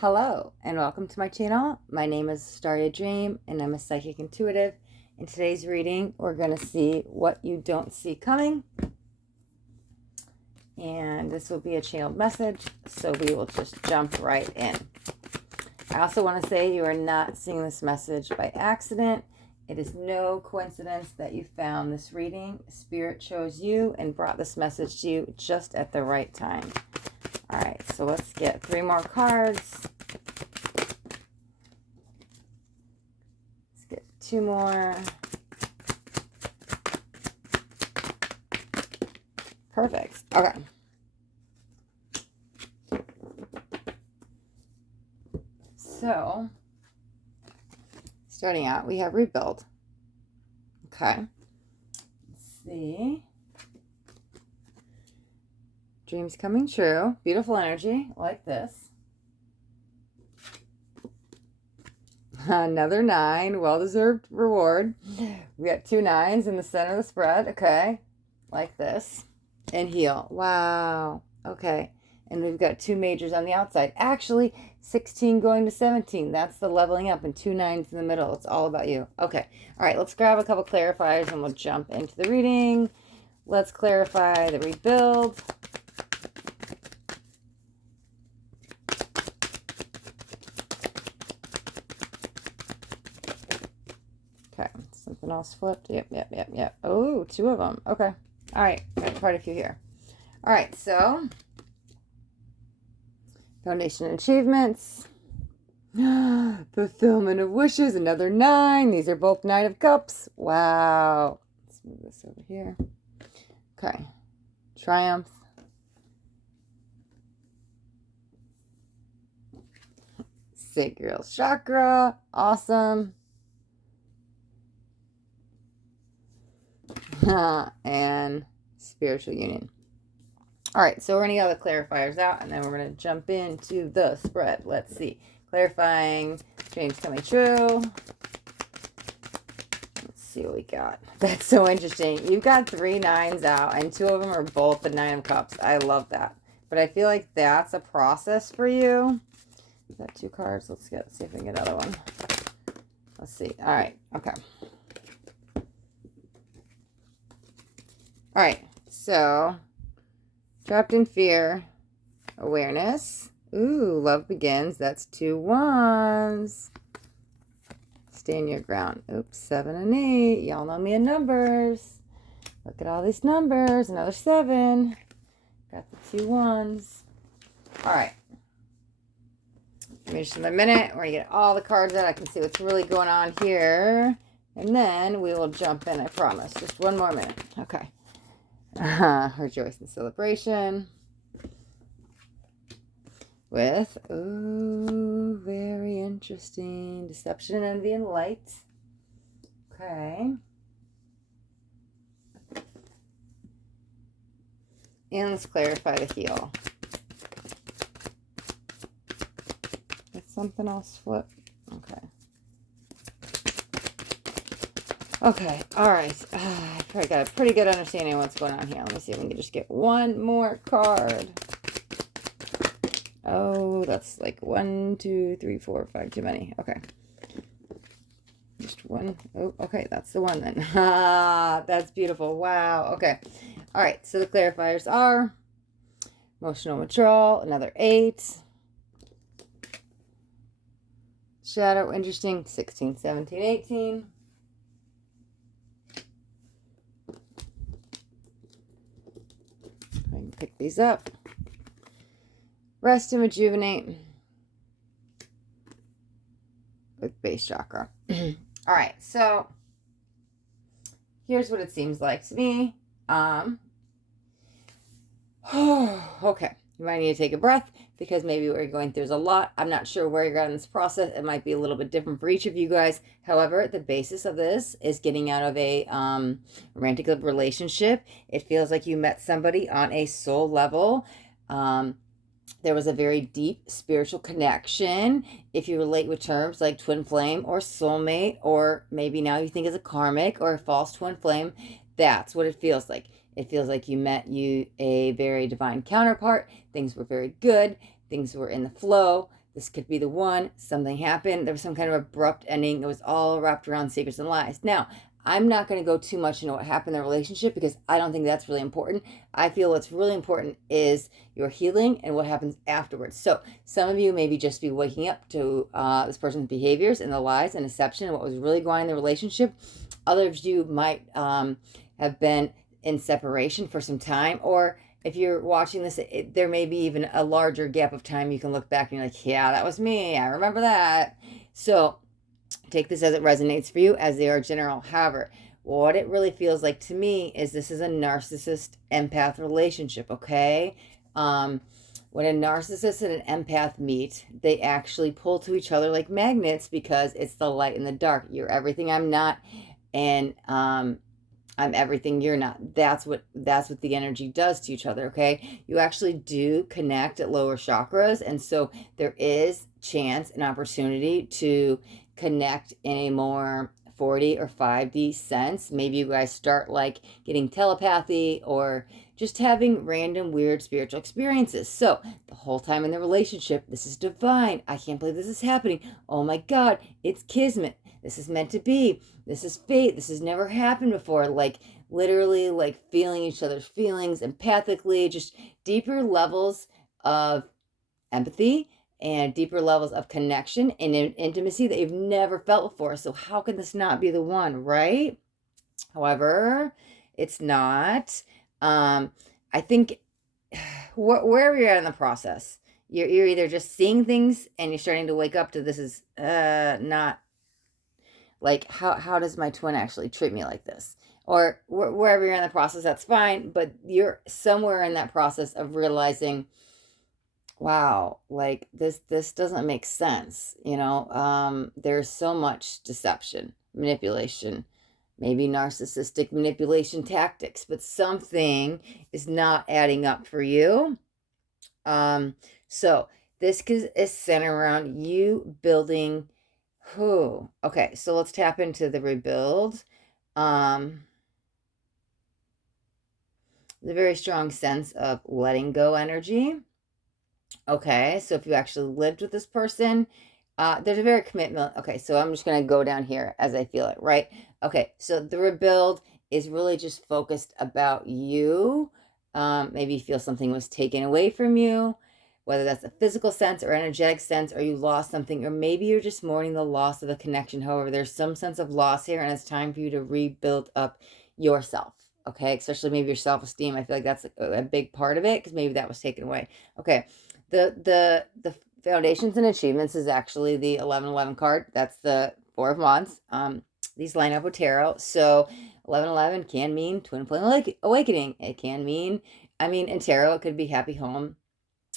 Hello and welcome to my channel. My name is Astaria Dream and I'm a psychic intuitive. In today's reading, we're going to see what you don't see coming. And this will be a channeled message, so we will just jump right in. I also want to say you are not seeing this message by accident. It is no coincidence that you found this reading. Spirit chose you and brought this message to you just at the right time. All right, so let's get 3 more cards. Let's get 2 more. Perfect. Okay. So, starting out, we have rebuild. Okay. Let's see. Dreams coming true. Beautiful energy, like this. Another 9, well-deserved reward. We got 2 9s in the center of the spread. Okay, like this. And heal. Wow. Okay. And we've got 2 majors on the outside. Actually, 16 going to 17. That's the leveling up, and 2 9s in the middle. It's all about you. Okay. All right, let's grab a couple clarifiers and we'll jump into the reading. Let's clarify the rebuild. Okay, something else flipped. Yep. Oh, 2 of them. Okay. All right, got quite a few here. All right, so foundation achievements. Fulfillment of wishes, another 9. These are both 9 of Cups. Wow. Let's move this over here. Okay. Triumph. Sacral chakra. Awesome. And spiritual union. All right, so we're going to get the clarifiers out, and then we're going to jump into the spread. Let's see. Clarifying, dreams coming true. Let's see what we got. That's so interesting. You've got 3 9s out, and 2 of them are both the 9 of Cups. I love that. But I feel like that's a process for you. Is that 2 cards? Let's see if we can get another one. Let's see. All right. Okay. All right. So, trapped in fear, awareness. Ooh, love begins. That's 2 1s. Stand your ground. Oops, 7 and 8. Y'all know me in numbers. Look at all these numbers. Another 7. Got the 2 1s. All right. Give me just another minute. We're going to get all the cards out. I can see what's really going on here. And then we will jump in, I promise. Just 1 more minute. Okay. Rejoice and celebration. With, ooh, very interesting. Deception, envy, and light. Okay. And let's clarify the heal. Did something else flip? Okay. Okay, all right. I probably got a pretty good understanding of what's going on here. Let me see if we can just get 1 more card. Oh, that's like 1, 2, 3, 4, 5 too many. Okay. Just 1. Oh, okay, that's the one then. That's beautiful. Wow. Okay. All right, so the clarifiers are emotional withdrawal, another 8. Shadow, interesting, 16, 17, 18. I can pick these up. Rest and rejuvenate with base chakra. All right, so here's what it seems like to me. Okay, you might need to take a breath because maybe what you're going through is a lot. I'm not sure where you're at in this process. It might be a little bit different for each of you guys. However, the basis of this is getting out of a romantic relationship. It feels like you met somebody on a soul level. There was a very deep spiritual connection. If you relate with terms like twin flame or soulmate, or maybe now you think it's a karmic or a false twin flame, that's what it feels like. It feels like you met a very divine counterpart. Things were very good. Things were in the flow. This could be the one. Something happened. There was some kind of abrupt ending. It was all wrapped around secrets and lies. Now, I'm not going to go too much into what happened in the relationship because I don't think that's really important. I feel what's really important is your healing and what happens afterwards. So some of you maybe just be waking up to this person's behaviors and the lies and deception and what was really going on in the relationship. Others of you might have been in separation for some time, or if you're watching this, there may be even a larger gap of time you can look back and you're like, yeah, that was me. I remember that. So take this as it resonates for you, as they are general. However, what it really feels like to me is this is a narcissist empath relationship, okay? When a narcissist and an empath meet, they actually pull to each other like magnets because it's the light and the dark. You're everything I'm not, and I'm everything you're not. That's what the energy does to each other, okay? You actually do connect at lower chakras, and so there is chance and opportunity to connect in a more 4D or 5D sense. Maybe you guys start like getting telepathy or just having random weird spiritual experiences. So the whole time in the relationship, this is divine. I can't believe this is happening. Oh my God, it's kismet. This is meant to be. This is fate. This has never happened before. Like literally like feeling each other's feelings empathically, just deeper levels of empathy and deeper levels of connection and intimacy that you've never felt before. So how can this not be the one, right? However, it's not. I think wherever you're at in the process, you're either just seeing things and you're starting to wake up to this is not like how does my twin actually treat me like this, or wherever you're in the process, that's fine, but you're somewhere in that process of realizing, wow, like this doesn't make sense, there's so much deception, manipulation, maybe narcissistic manipulation tactics, but something is not adding up for you. So this is centered around you building who? Okay, so let's tap into the rebuild. The very strong sense of letting go energy. Okay, so if you actually lived with this person, there's a very commitment. Okay, so I'm just going to go down here as I feel it, right? Okay, so the rebuild is really just focused about you. Maybe you feel something was taken away from you, whether that's a physical sense or energetic sense, or you lost something, or maybe you're just mourning the loss of a connection. However, there's some sense of loss here, and it's time for you to rebuild up yourself. Okay, especially maybe your self-esteem. I feel like that's a big part of it because maybe that was taken away. Okay, the foundations and achievements is actually the 1111 card. That's the Four of Wands. These line up with tarot. So 1111 can mean twin flame awakening. It can mean, in tarot, it could be happy home,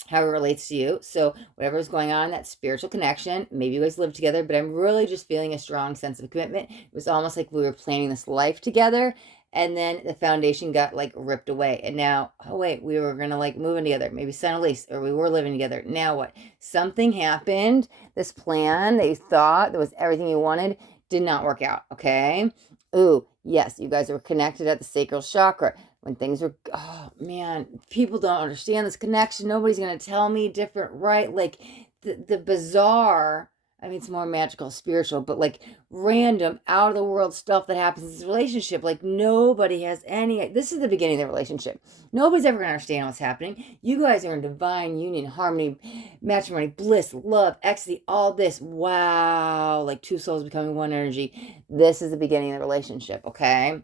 how it relates to you. So whatever's going on, that spiritual connection, maybe you guys live together, but I'm really just feeling a strong sense of commitment. It was almost like we were planning this life together, and then the foundation got like ripped away, and now, oh wait, we were gonna like move in together, maybe sign a lease, or we were living together. Now what? Something happened. This plan that you thought that was everything you wanted did not work out. Okay. Ooh, yes, you guys were connected at the sacral chakra when things were, oh man, people don't understand this connection. Nobody's going to tell me different, right? Like the bizarre, it's more magical, spiritual, but like random out of the world stuff that happens in this relationship. Like nobody has this is the beginning of the relationship. Nobody's ever going to understand what's happening. You guys are in divine union, harmony, matrimony, bliss, love, ecstasy, all this. Wow. Like two souls becoming one energy. This is the beginning of the relationship. Okay.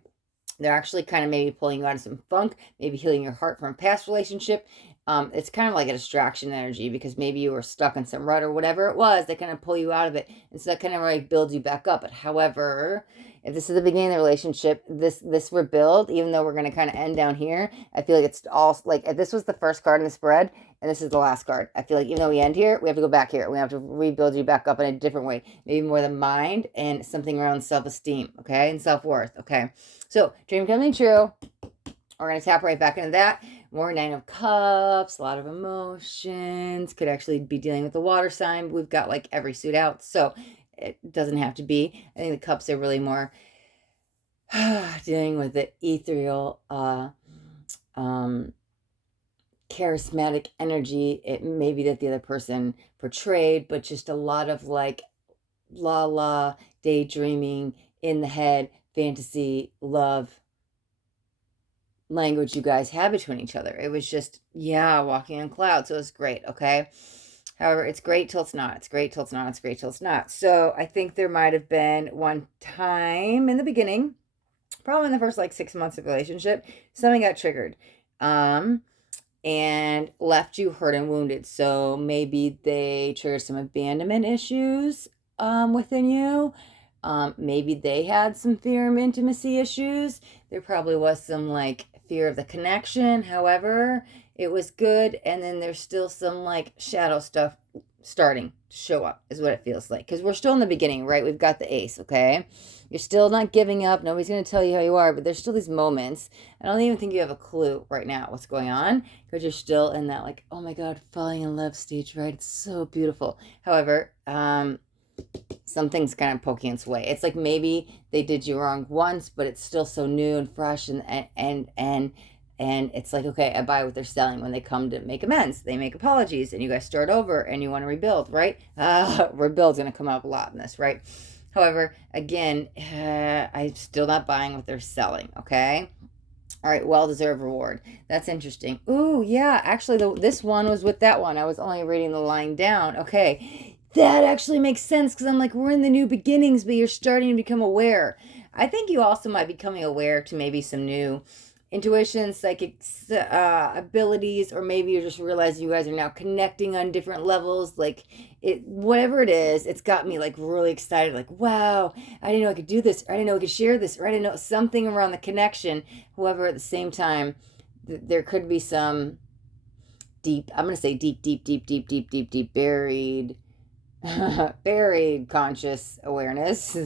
They're actually kind of maybe pulling you out of some funk, maybe healing your heart from a past relationship. It's kind of like a distraction energy because maybe you were stuck in some rut or whatever it was. They kind of pull you out of it. And so that kind of like builds you back up. But however, if this is the beginning of the relationship, this rebuild, even though we're going to kind of end down here, I feel like it's all like if this was the first card in the spread and this is the last card, I feel like even though we end here, we have to go back here. We have to rebuild you back up in a different way, maybe more the mind and something around self-esteem, okay, and self-worth, okay. So dream coming true. We're going to tap right back into that. More Nine of Cups, a lot of emotions. Could actually be dealing with the water sign. We've got like every suit out, so it doesn't have to be. I think the cups are really more dealing with the ethereal charismatic energy it maybe that the other person portrayed, but just a lot of like la la daydreaming in the head, fantasy, love language you guys had between each other. It was just, yeah, walking on clouds. So it was great. Okay. However, it's great till it's not. It's great till it's not. It's great till it's not. So I think there might have been one time in the beginning, probably in the first like 6 months of relationship, something got triggered. And left you hurt and wounded. So maybe they triggered some abandonment issues within you. Maybe they had some fear of intimacy issues. There probably was some like fear of the connection. However, it was good. And then there's still some like shadow stuff starting to show up, is what it feels like. Because we're still in the beginning, right? We've got the ace, okay? You're still not giving up. Nobody's going to tell you how you are, but there's still these moments. I don't even think you have a clue right now what's going on because you're still in that like, oh my God, falling in love stage, right? It's so beautiful. However, something's kind of poking its way. It's like maybe they did you wrong once, but it's still so new and fresh and it's like, okay, I buy what they're selling. When they come to make amends, they make apologies and you guys start over and you want to rebuild, right? Rebuild's going to come up a lot in this, right? However, again, I'm still not buying what they're selling, okay? All right, well-deserved reward. That's interesting. Ooh, yeah, actually, this one was with that one. I was only reading the line down. Okay, that actually makes sense because I'm like, we're in the new beginnings, but you're starting to become aware. I think you also might be becoming aware to maybe some new intuition, psychic abilities, or maybe you're just realizing you guys are now connecting on different levels. Like it, whatever it is, it's got me like really excited. Like, wow, I didn't know I could do this. Or I didn't know I could share this. Or I didn't know something around the connection. However, at the same time, there could be some deep. I'm gonna say deep buried buried conscious awareness.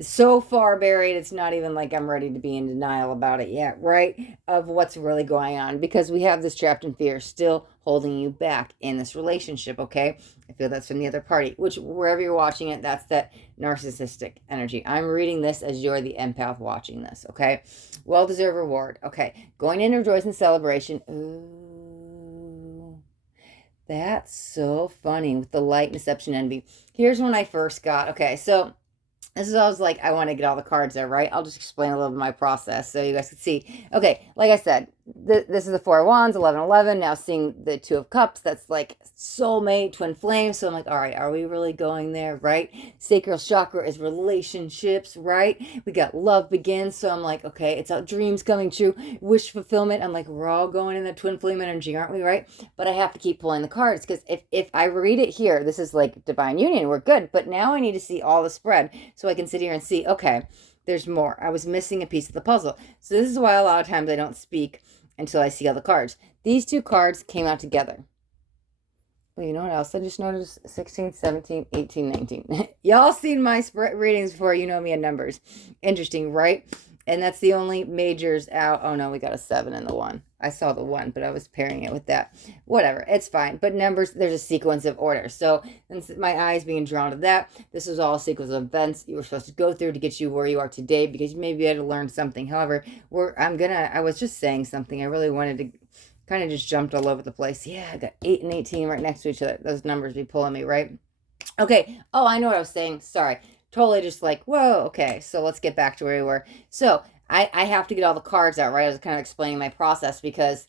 So far buried, it's not even like I'm ready to be in denial about it yet, right? Of what's really going on because we have this trapped in fear still holding you back in this relationship, okay? I feel that's from the other party, which wherever you're watching it, that's that narcissistic energy. I'm reading this as you're the empath watching this, okay? Well-deserved reward. Okay, going in rejoice and celebration. Ooh. That's so funny with the light, deception, envy. Here's when I first got, okay, so this is, I was like, I want to get all the cards there, right? I'll just explain a little bit of my process so you guys can see. Okay, like I said, this is the Four of Wands, 11-11. Now seeing the Two of Cups, that's like soulmate, twin flame. So I'm like, all right, are we really going there, right? Sacral chakra is relationships, right? We got love begins. So I'm like, okay, it's our dreams coming true, wish fulfillment. I'm like, we're all going in the twin flame energy, aren't we, right? But I have to keep pulling the cards because if I read it here, this is like divine union, we're good. But now I need to see all the spread so I can sit here and see, okay, there's more. I was missing a piece of the puzzle. So this is why a lot of times I don't speak until I see all the cards. These two cards came out together. Well, you know what else I just noticed? 16, 17, 18, 19. Y'all seen my readings before. You know me in numbers. Interesting, right? And that's the only majors out. Oh, no, we got a 7 and the 1. I saw the 1, but I was pairing it with that. Whatever, it's fine. But numbers, there's a sequence of order. So my eyes being drawn to that, this was all a sequence of events you were supposed to go through to get you where you are today because maybe you had to learn something. However, I was just saying something. I really wanted to kind of just jumped all over the place. Yeah, I got 8 and 18 right next to each other. Those numbers be pulling me, right? Okay. Oh, I know what I was saying. Sorry. Totally just like, whoa, okay. So let's get back to where we were. So I have to get all the cards out, right? I was kind of explaining my process because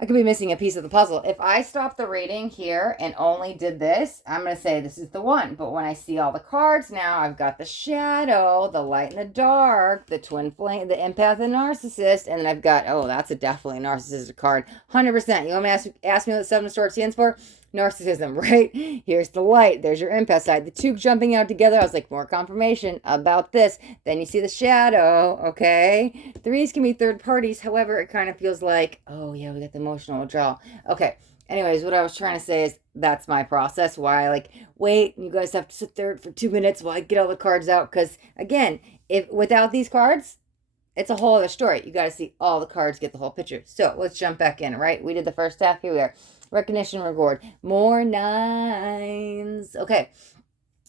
I could be missing a piece of the puzzle. If I stop the reading here and only did this, I'm going to say this is the one. But when I see all the cards now, I've got the shadow, the light and the dark, the twin flame, the empath and narcissist. And then I've got, oh, that's a definitely narcissistic card. 100%. You want me to ask me what the 7 of Swords stands for? Narcissism, right? Here's the light. There's your empath side. The two jumping out together. I was like, more confirmation about this. Then you see the shadow, okay? 3s can be third parties. However, it kind of feels like, oh, yeah, we got the emotional withdrawal. Okay. Anyways, what I was trying to say is that's my process. Why I like, wait, you guys have to sit there for 2 minutes while I get all the cards out. Because, again, if without these cards, it's a whole other story. You got to see all the cards, get the whole picture. So let's jump back in, right? We did the first half. Here we are. Recognition, reward. More 9s. Okay.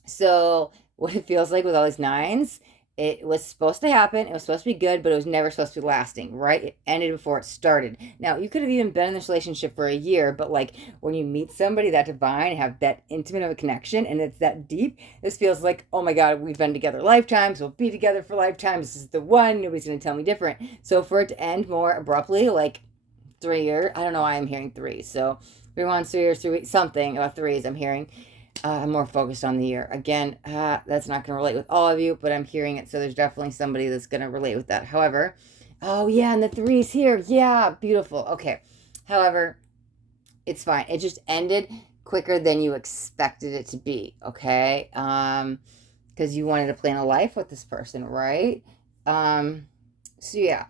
So what it feels like with all these 9s it was supposed to happen. It was supposed to be good, but it was never supposed to be lasting, right? It ended before it started. Now, you could have even been in this relationship for a year, but like when you meet somebody that divine, have that intimate of a connection, and it's that deep, this feels like, oh my God, we've been together lifetimes. We'll be together for lifetimes. This is the one. Nobody's going to tell me different. So for it to end more abruptly, like 3 years, I don't know why I'm hearing three. So 3 months, 3 years, 3 weeks, something about threes I'm hearing. I'm more focused on the year. Again, that's not going to relate with all of you, but I'm hearing it, so there's definitely somebody that's going to relate with that. However, oh yeah, and the threes here. Yeah, beautiful. Okay. However, it's fine. It just ended quicker than you expected it to be, okay? Because you wanted to plan a life with this person, right? So yeah.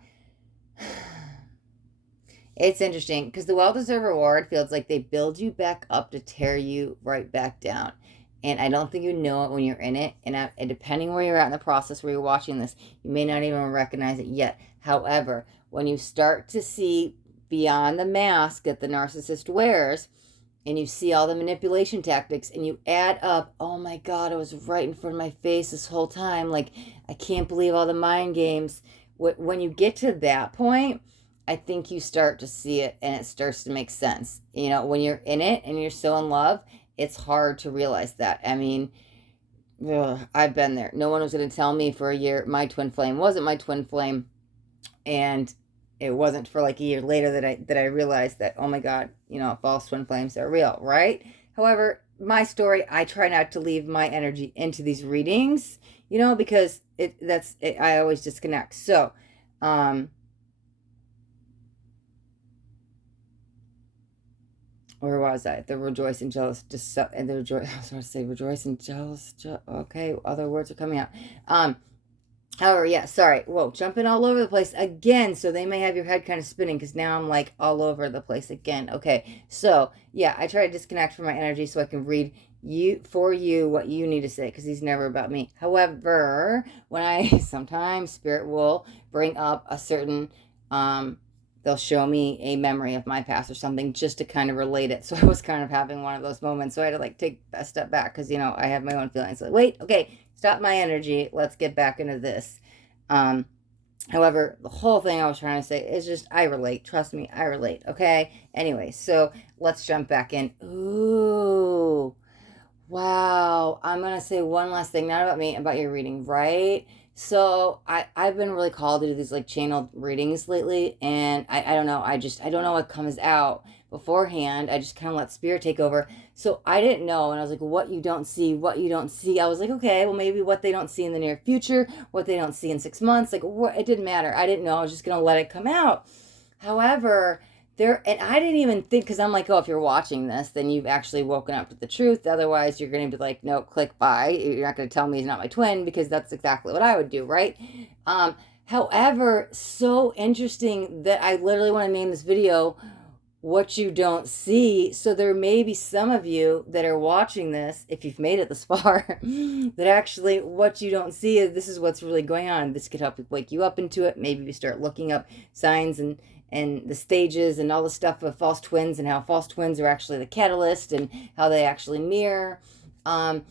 It's interesting because the well-deserved reward feels like they build you back up to tear you right back down. And I don't think you know it when you're in it. And depending where you're at in the process where you're watching this, you may not even recognize it yet. However, when you start to see beyond the mask that the narcissist wears, and you see all the manipulation tactics, and you add up, oh my God, it was right in front of my face this whole time. Like, I can't believe all the mind games. When you get to that point, I think you start to see it and it starts to make sense. You know, when you're in it and you're so in love, it's hard to realize that. I mean, ugh, I've been there. No one was going to tell me for a year my twin flame wasn't my twin flame, and it wasn't for like a year later that I realized that, oh my God, you know, false twin flames are real, right? However, my story, I try not to leave my energy into these readings, you know, because I always disconnect. So, where was I? The rejoice and jealous, just and the rejoice. I was going to say rejoice and jealous. Okay, other words are coming out. However, yeah, sorry. Whoa, jumping all over the place again. So they may have your head kind of spinning because now I'm like all over the place again. Okay, so yeah, I try to disconnect from my energy so I can read you for you what you need to say because he's never about me. However, when I sometimes spirit will bring up a certain they'll show me a memory of my past or something just to kind of relate it. So I was kind of having one of those moments. So I had to like take a step back because, you know, I have my own feelings. Like, wait, okay, stop my energy. Let's get back into this. However, the whole thing I was trying to say is just I relate. Trust me, I relate. Okay. Anyway, so let's jump back in. Ooh. Wow. I'm going to say one last thing, not about me, about your reading, right? So I've been really called to do these like channeled readings lately, and I don't know. I don't know what comes out beforehand. I just kind of let spirit take over. So I didn't know, and I was like, what you don't see, what you don't see. I was like, okay, well maybe what they don't see in the near future, what they don't see in 6 months. Like what, it didn't matter. I didn't know. I was just gonna let it come out. However, there, and I didn't even think, because I'm like, oh, if you're watching this, then you've actually woken up to the truth. Otherwise, you're going to be like, no, click buy. You're not going to tell me he's not my twin, because that's exactly what I would do, right? However, so interesting that I literally want to name this video what you don't see. So there may be some of you that are watching this, if you've made it this far, that actually what you don't see is this is what's really going on. This could help wake you up into it. Maybe you start looking up signs and the stages and all the stuff of false twins, and how false twins are actually the catalyst and how they actually mirror. The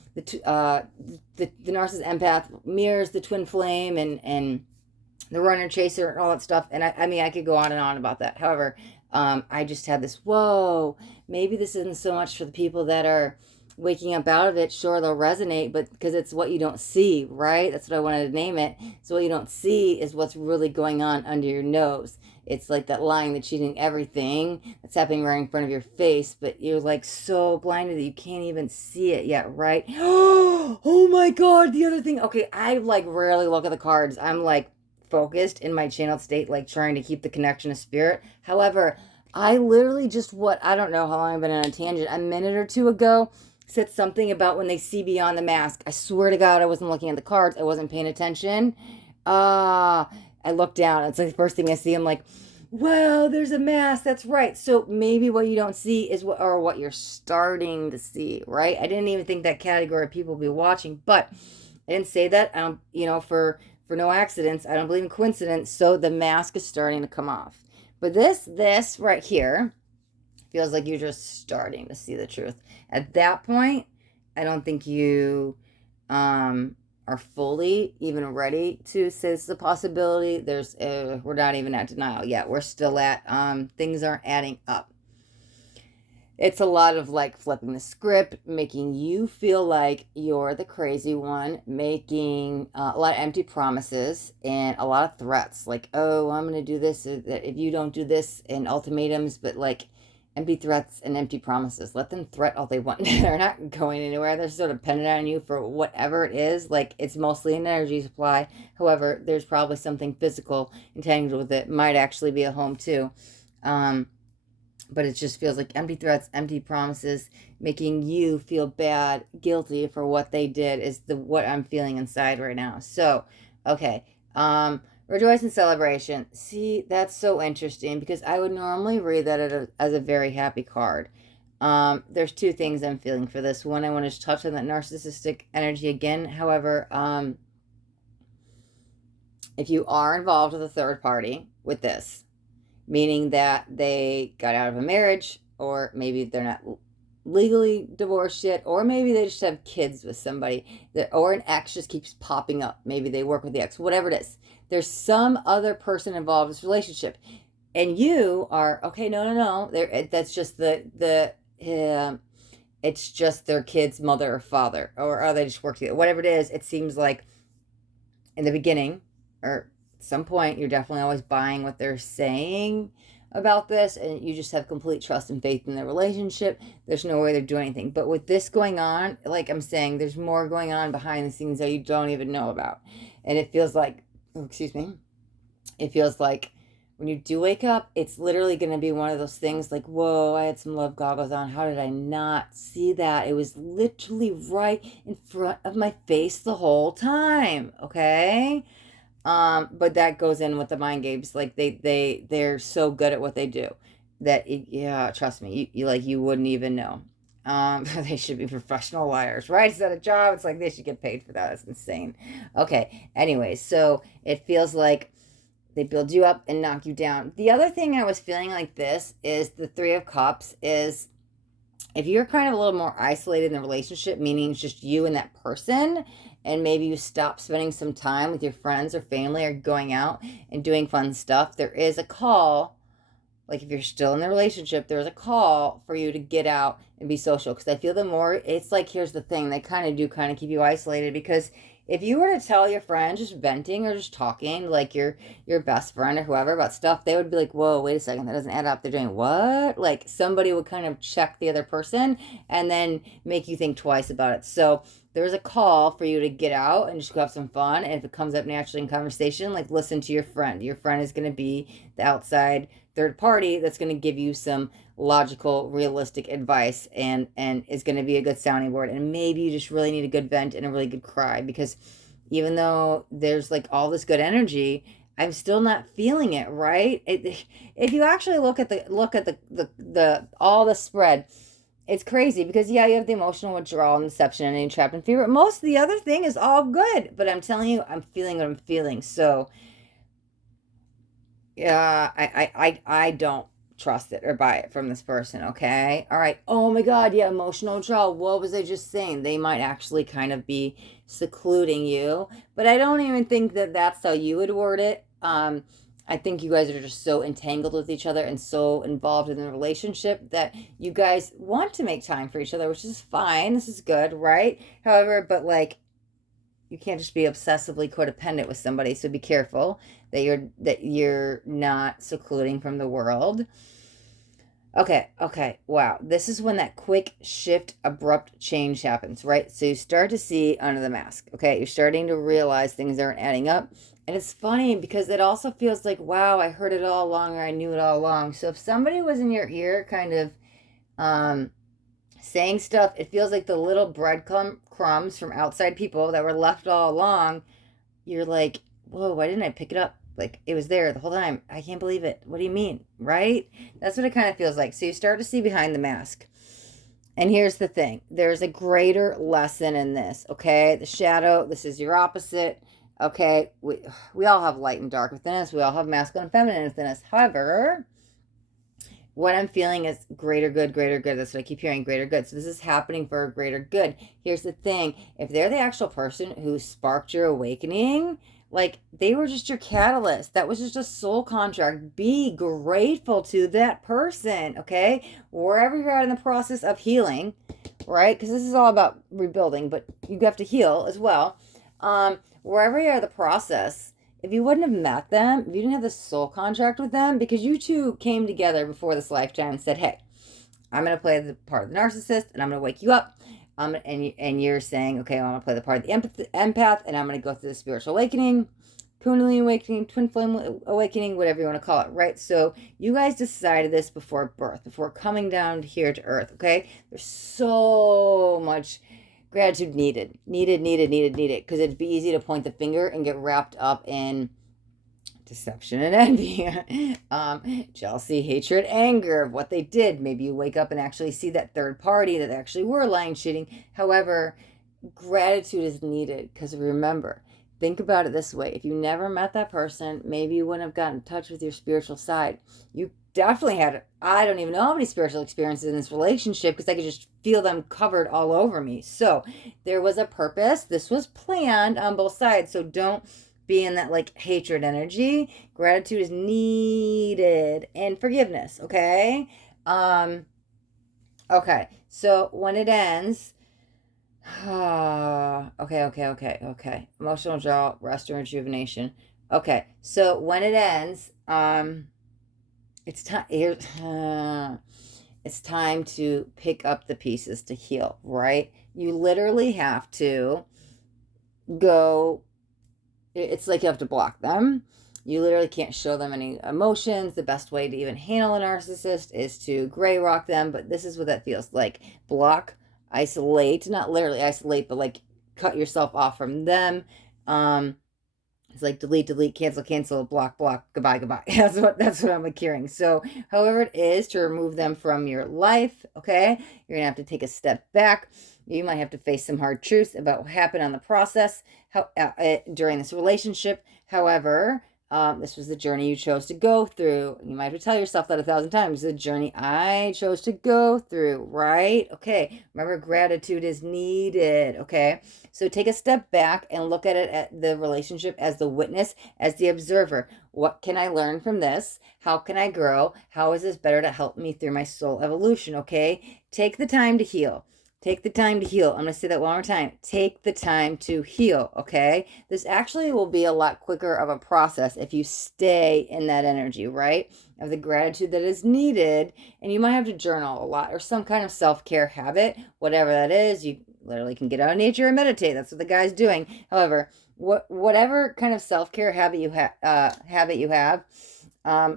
narcissist empath mirrors the twin flame and the runner chaser and all that stuff. And I mean, I could go on and on about that. However, I just had this, whoa, maybe this isn't so much for the people that are waking up out of it. Sure, they'll resonate, but because it's what you don't see, right? That's what I wanted to name it. So what you don't see is what's really going on under your nose. It's like that lying, the cheating, everything that's happening right in front of your face, but you're like so blinded that you can't even see it yet, right? Oh my God, the other thing. Okay, I like rarely look at the cards. I'm like focused in my channeled state, like trying to keep the connection to spirit. However, I literally just, I don't know how long I've been on a tangent, a minute or two ago, said something about when they see beyond the mask. I swear to God, I wasn't looking at the cards. I wasn't paying attention. I look down. It's like the first thing I see. I'm like, well, there's a mask. That's right. So maybe what you don't see is what you're starting to see, right? I didn't even think that category of people would be watching, but I didn't say that. You know, for no accidents. I don't believe in coincidence. So the mask is starting to come off. But this right here feels like you're just starting to see the truth. At that point, I don't think you are are fully even ready to say this is a possibility. We're not even at denial yet. We're still at things aren't adding up. It's a lot of like flipping the script, making you feel like you're the crazy one, making a lot of empty promises and a lot of threats. Like, oh, I'm going to do this if you don't do this, and ultimatums, but like empty threats and empty promises. Let them threat all they want. They're not going anywhere. They're so dependent on you for whatever it is. Like, it's mostly an energy supply. However, there's probably something physical entangled with it. Might actually be a home too. But it just feels like empty threats, empty promises, making you feel bad, guilty for what they did is what I'm feeling inside right now. So, okay. Rejoice and celebration. See, that's so interesting because I would normally read that as a very happy card. There's two things I'm feeling for this. One, I want to touch on that narcissistic energy again. However, if you are involved with a third party with this, meaning that they got out of a marriage, or maybe they're not legally divorced yet, or maybe they just have kids with somebody, or an ex just keeps popping up. Maybe they work with the ex, whatever it is. There's some other person involved in this relationship, and you are okay. No. That's just it's just their kid's mother or father, or they just work together. Whatever it is, it seems like in the beginning, or at some point, you're definitely always buying what they're saying about this, and you just have complete trust and faith in the relationship. There's no way they're doing anything. But with this going on, like I'm saying, there's more going on behind the scenes that you don't even know about. And it feels like, it feels like when you do wake up, it's literally going to be one of those things like, whoa, I had some love goggles on. How did I not see that? It was literally right in front of my face the whole time, okay? But that goes in with the mind games. Like they're so good at what they do that yeah, trust me, you wouldn't even know. They should be professional liars, right? Is that a job? It's like they should get paid for that. It's insane. Okay. Anyways, so it feels like they build you up and knock you down. The other thing I was feeling like this is the Three of Cups is if you're kind of a little more isolated in the relationship, meaning it's just you and that person, and maybe you stop spending some time with your friends or family or going out and doing fun stuff, there is a call. Like if you're still in the relationship, there's a call for you to get out and be social. Because I feel the more, it's like, here's the thing, they kind of keep you isolated. Because if you were to tell your friend just venting or just talking, like your best friend or whoever about stuff, they would be like, whoa, wait a second, that doesn't add up. They're doing what? Like somebody would kind of check the other person and then make you think twice about it. So there's a call for you to get out and just go have some fun. And if it comes up naturally in conversation, like listen to your friend. Your friend is going to be the outside third party that's going to give you some logical, realistic advice and is going to be a good sounding board. And maybe you just really need a good vent and a really good cry, because even though there's like all this good energy, I'm still not feeling it, right? If you actually look at the all the spread, it's crazy because yeah, you have the emotional withdrawal and deception and being trapped in fear, but most of the other thing is all good. But I'm telling you, I'm feeling what I'm feeling. So yeah, I don't trust it or buy it from this person, okay? All right. Oh my God, yeah, emotional withdrawal. What was I just saying? They might actually kind of be secluding you, but I don't even think that that's how you would word it. I think you guys are just so entangled with each other and so involved in the relationship that you guys want to make time for each other, which is fine. This is good, right? However, but like, you can't just be obsessively codependent with somebody. So be careful that you're not secluding from the world. Okay. Wow. This is when that quick shift, abrupt change happens, right? So you start to see under the mask. Okay. You're starting to realize things aren't adding up. And it's funny because it also feels like, wow, I heard it all along, or I knew it all along. So if somebody was in your ear kind of saying stuff, it feels like the little breadcrumbs from outside people that were left all along. You're like, whoa, why didn't I pick it up? Like, it was there the whole time. I can't believe it. What do you mean? Right? That's what it kind of feels like. So you start to see behind the mask. And here's the thing. There's a greater lesson in this, okay? The shadow, this is your opposite, okay? We all have light and dark within us. We all have masculine and feminine within us. However, what I'm feeling is greater good, greater good. That's what I keep hearing, greater good. So this is happening for a greater good. Here's the thing. If they're the actual person who sparked your awakening, like they were just your catalyst. That was just a soul contract. Be grateful to that person, okay? Wherever you're at in the process of healing, right? Because this is all about rebuilding, but you have to heal as well. Wherever you're at the process, if you wouldn't have met them, if you didn't have the soul contract with them, because you two came together before this lifetime and said, hey, I'm going to play the part of the narcissist and I'm going to wake you up. And you're saying, okay, I'm going to play the part of the empath and I'm going to go through the spiritual awakening, Kundalini awakening, twin flame awakening, whatever you want to call it, right? So you guys decided this before birth, before coming down here to earth, okay? There's so much gratitude needed, because it'd be easy to point the finger and get wrapped up in deception and envy, jealousy, hatred, anger of what they did. Maybe you wake up and actually see that third party that actually were lying, cheating. However, gratitude is needed because remember, think about it this way. If you never met that person, maybe you wouldn't have gotten in touch with your spiritual side. You definitely had, I don't even know how many spiritual experiences in this relationship because I could just feel them covered all over me. So there was a purpose. This was planned on both sides. So don't be in that like hatred energy. Gratitude is needed and forgiveness. Okay. Okay. So when it ends, okay. Emotional withdrawal, rest and rejuvenation. Okay. So when it ends, it's time. It's time to pick up the pieces to heal. Right. You literally have to go. It's like you have to block them. You literally can't show them any emotions. The best way to even handle a narcissist is to gray rock them. But this is what that feels like. Block, isolate, not literally isolate, but like cut yourself off from them. It's like delete, cancel, block, goodbye. That's what I'm like hearing. So however it is to remove them from your life, okay, you're gonna have to take a step back. You might have to face some hard truths about what happened on the process during this relationship. However, this was the journey you chose to go through. You might have to tell yourself that 1,000 times. The journey I chose to go through, right? Okay. Remember, gratitude is needed. Okay. So take a step back and look at it at the relationship as the witness, as the observer. What can I learn from this? How can I grow? How is this better to help me through my soul evolution? Okay. Take the time to heal. Take the time to heal. I'm going to say that one more time. Take the time to heal, okay? This actually will be a lot quicker of a process if you stay in that energy, right? Of the gratitude that is needed. And you might have to journal a lot or some kind of self-care habit, whatever that is. You literally can get out of nature and meditate. That's what the guy's doing. However, whatever kind of self-care habit you have,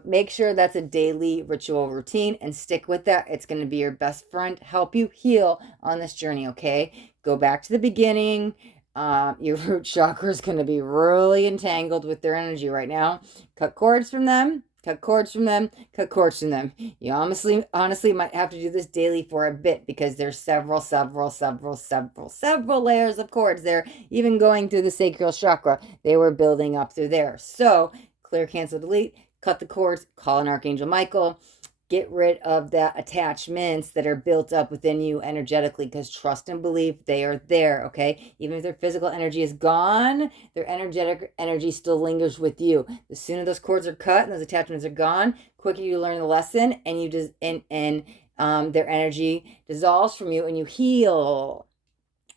make sure that's a daily ritual routine and stick with that. It's going to be your best friend, help you heal on this journey, okay? Go back to the beginning. Your root chakra is going to be really entangled with their energy right now. Cut cords from them. You honestly might have to do this daily for a bit because there's several layers of cords there, even going through the sacral chakra. They were building up through there. So clear, cancel, delete. Cut the cords, call an Archangel Michael, get rid of the attachments that are built up within you energetically because trust and believe they are there, okay? Even if their physical energy is gone, their energetic energy still lingers with you. The sooner those cords are cut and those attachments are gone, quicker you learn the lesson and their energy dissolves from you and you heal.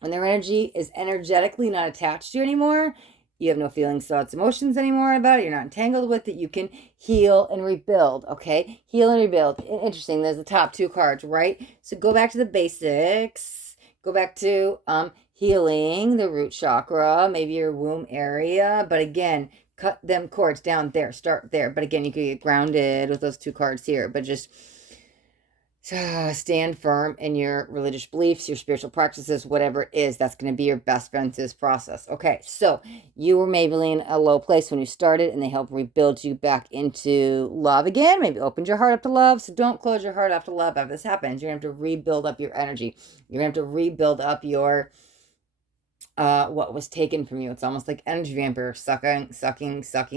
When their energy is energetically not attached to you anymore, you have no feelings, thoughts, emotions anymore about it. You're not entangled with it. You can heal and rebuild, okay? Heal and rebuild. Interesting. There's the top two cards, right? So go back to the basics. Go back to healing the root chakra, maybe your womb area. But again, cut them cords down there. Start there. But again, you can get grounded with those two cards here. But just stand firm in your religious beliefs, your spiritual practices, whatever it is. That's going to be your best friend to this process. Okay, so you were maybe in a low place when you started, and they helped rebuild you back into love again. Maybe opened your heart up to love. So don't close your heart up to love after this happens. You're going to have to rebuild up your energy. You're going to have to rebuild up your what was taken from you. It's almost like energy vampire sucking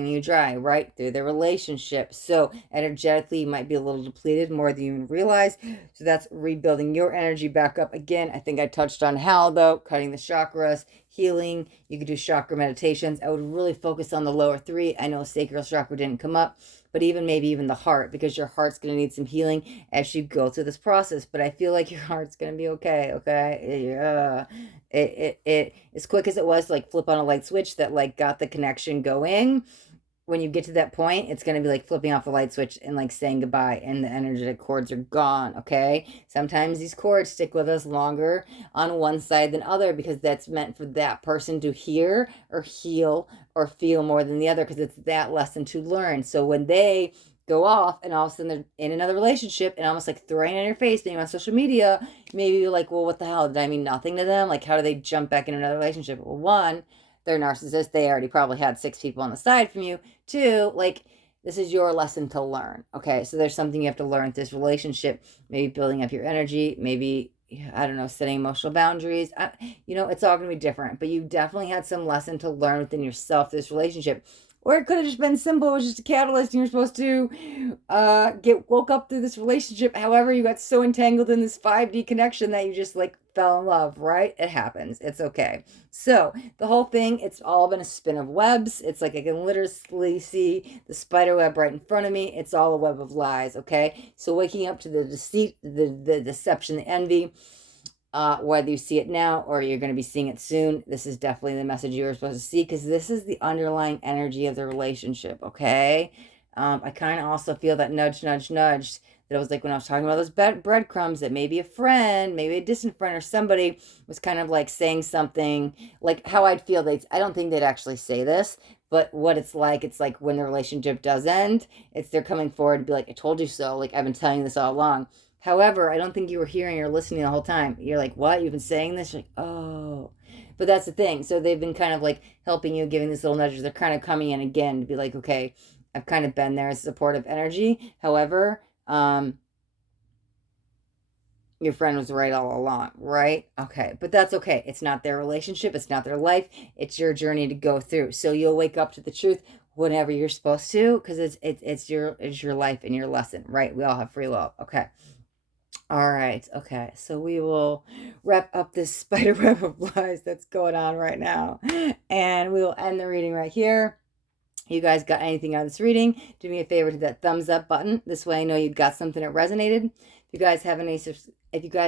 you dry right through the relationship. So energetically, you might be a little depleted more than you even realize. So that's rebuilding your energy back up. Again, I think I touched on how, though, cutting the chakras, healing. You could do chakra meditations. I would really focus on the lower three. I know sacral chakra didn't come up, but maybe even the heart, because your heart's going to need some healing as you go through this process. But I feel like your heart's going to be okay. Okay. Yeah. It as quick as it was to like flip on a light switch that like got the connection going. When you get to that point, it's going to be like flipping off a light switch and like saying goodbye, and the energetic cords are gone. Okay. Sometimes these cords stick with us longer on one side than other, because that's meant for that person to hear or heal or feel more than the other, because it's that lesson to learn. So when they go off and all of a sudden they're in another relationship and almost like throwing it in your face, being on social media, maybe you're like, well, what the hell? Did I mean nothing to them? Like, how do they jump back in another relationship? Well, one, they're narcissists. They already probably had 6 people on the side from you. Two, like, this is your lesson to learn. Okay. So there's something you have to learn with this relationship, maybe building up your energy, maybe, I don't know, setting emotional boundaries. It's all going to be different, but you definitely had some lesson to learn within yourself, this relationship. Or it could have just been simple. It was just a catalyst, and you're supposed to get woke up through this relationship. However, you got so entangled in this 5D connection that you just like fell in love, right? It happens. It's okay. So the whole thing, it's all been a spin of webs. It's like I can literally see the spider web right in front of me. It's all a web of lies, okay? So waking up to the deceit, the deception, the envy, whether you see it now or you're going to be seeing it soon, this is definitely the message you were supposed to see, because this is the underlying energy of the relationship, okay? I kind of also feel that nudge, nudge, nudge, that it was like when I was talking about those breadcrumbs, that maybe a friend, maybe a distant friend or somebody was kind of like saying something, like how I'd feel. I don't think they'd actually say this, but what it's like when the relationship does end, it's they're coming forward and be like, I told you so, like I've been telling you this all along. However, I don't think you were hearing or listening the whole time. You're like, what? You've been saying this? You're like, oh. But that's the thing. So they've been kind of like helping you, giving these little nudges. They're kind of coming in again to be like, okay, I've kind of been there as supportive energy. However, your friend was right all along, right? Okay, but that's okay. It's not their relationship. It's not their life. It's your journey to go through. So you'll wake up to the truth whenever you're supposed to, because it's your life and your lesson, right? We all have free will. Okay. All right. Okay. So we will wrap up this spider web of lies that's going on right now. And we will end the reading right here. You guys got anything out of this reading? Do me a favor, hit that thumbs up button. This way I know you got something that resonated. If you guys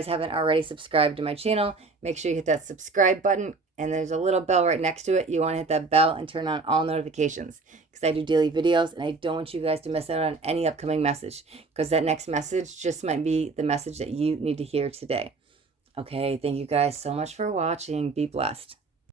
haven't already subscribed to my channel, make sure you hit that subscribe button. And there's a little bell right next to it. You want to hit that bell and turn on all notifications, because I do daily videos and I don't want you guys to miss out on any upcoming message, because that next message just might be the message that you need to hear today. Okay, thank you guys so much for watching. Be blessed.